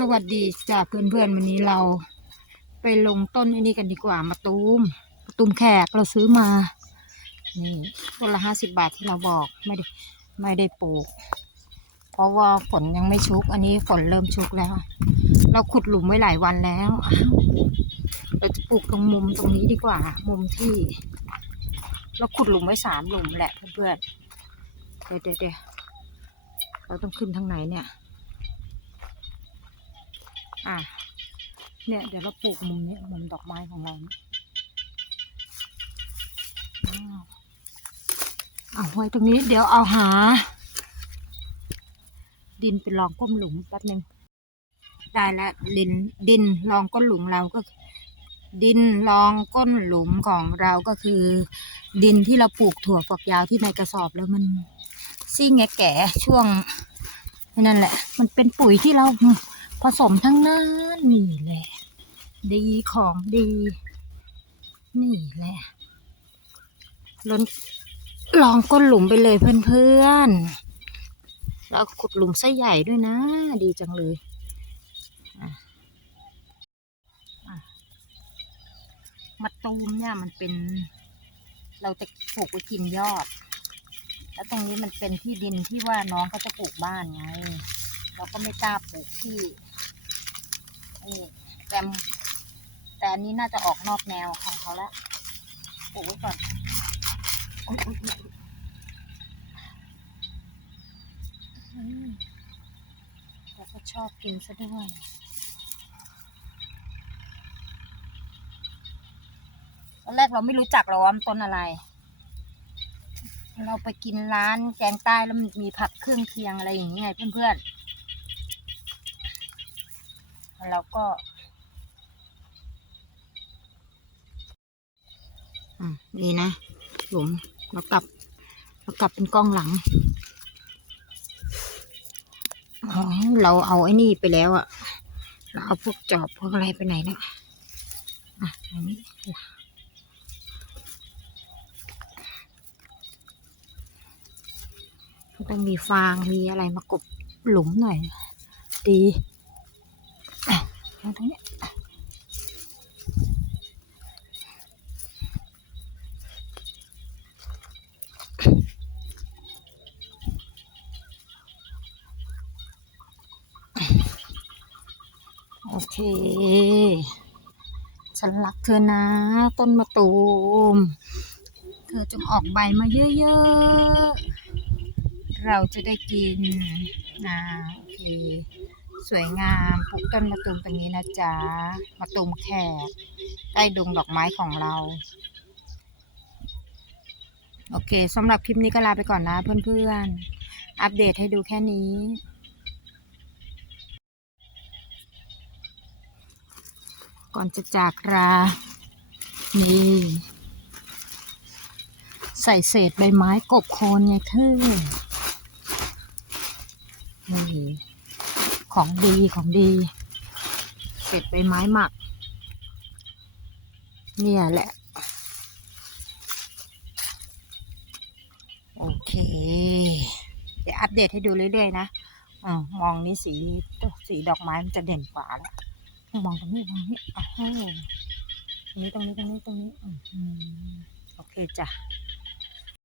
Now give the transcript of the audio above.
สวัสดีจ้าเพื่อนๆวันนี้เรา ไปลงต้นอ้นี่กันดีกว่ามาตูมมาตูมแขกเราซื้อมา นี่ต้นละห้าสิบาทที่เราบอกไม่ได้ไม่ได้ปลูก เพราะว่าฝนยังไม่ชุก อันนี้ฝนเริ่มชุกแล้ว เราขุดหลุมไว้หลายวันแล้ว เราจะปลูกตรงมุมตรงนี้ดีกว่า มุมที่ เราขุดหลุมไว้สามหลุมแหละเพื่อนๆเดี๋ยวเดี๋ยวเดี๋ยวเราต้องขึ้นทางไหนเนี่ย อะเนี่ยเดี๋ยวเราปลูกมุมนี้มุมดอกไม้ของเราเนี่ยอ้าวไว้ตรงนี้เดี๋ยวเอาหา ดินไปลองก้มหลุมแป๊บหนึ่งได้แล้วดินดินลองก้นหลุมเราก็ ดินรองก้นหลุมของเราก็คือ ดินที่เราปลูกถั่วฝักยาวที่ในกระสอบแล้วมันซิ่งแงแก่ช่วงนั่นแหละ มันเป็นปุ๋ยที่เรา ผสมทั้งนั้นนี่แหละ ดีของดี นี่แหละล้นลองก้นหลุมไปเลยเพื่อนๆ แล้วขุดหลุมไส้ใหญ่ด้วยนะ ดีจังเลยมะตูมเนี่ยมันเป็น เราจะปลูกไว้กินยอด แล้วตรงนี้มันเป็นที่ดินที่ว่าน้องเขาจะปลูกบ้านไง เราก็ไม่กล้าปลูกที่ นี่แต่แต่อันนี้น่าจะออกนอกแนวของเขาล้วปลูกไว้ก่อนอแล้วก็ชอบกินซะด้วยตอนแรกเราไม่รู้จักหรอกว่ามันต้นอะไร เราไปกินร้านแกงใต้แล้วมันมีผักเครื่องเคียงอะไรอย่างเงี้ยเพื่อนๆ เราก็ดีนะหลุมเรากลับเรากลับเป็นกล้องหลังเราเอาไอ้นี่ไปแล้วอะเราเอาพวกจอบพวกอะไรไปไหนแล้วอะอันนี้ต้องมีฟางมีอะไรมากบหลุมหน่อย ดีาตรงนี้โอเคฉันรักเธอนะ ต้นมะตูม เธอจงออกใบมาเยอะๆ เราจะได้กินนะโอเค สวยงามปลูกต้นมะตูมตรงนี้นะจ๊ะมะตูมแขกใต้ดงดอกไม้ของเรา โอเคสำหรับคลิปนี้ก็ลาไปก่อนนะเพื่อนๆ อัปเดตให้ดูแค่นี้ก่อนจะจากลานี่ ใส่เศษใบไม้กบโคนไงคือนี่ ของดีของดีเศษใบไม้หมัก เนี่ยแหละ โอเค เดี๋ยวอัปเดตให้ดูเรื่อยๆนะอมองนี้สีสีดอกไม้มันจะเด่นกว่าแล้วมองตรงนี้มองตรงนี้อ้าวตรงนี้ตรงนี้ตรงนี้ตรงนี้อืมโอเคจ้ะ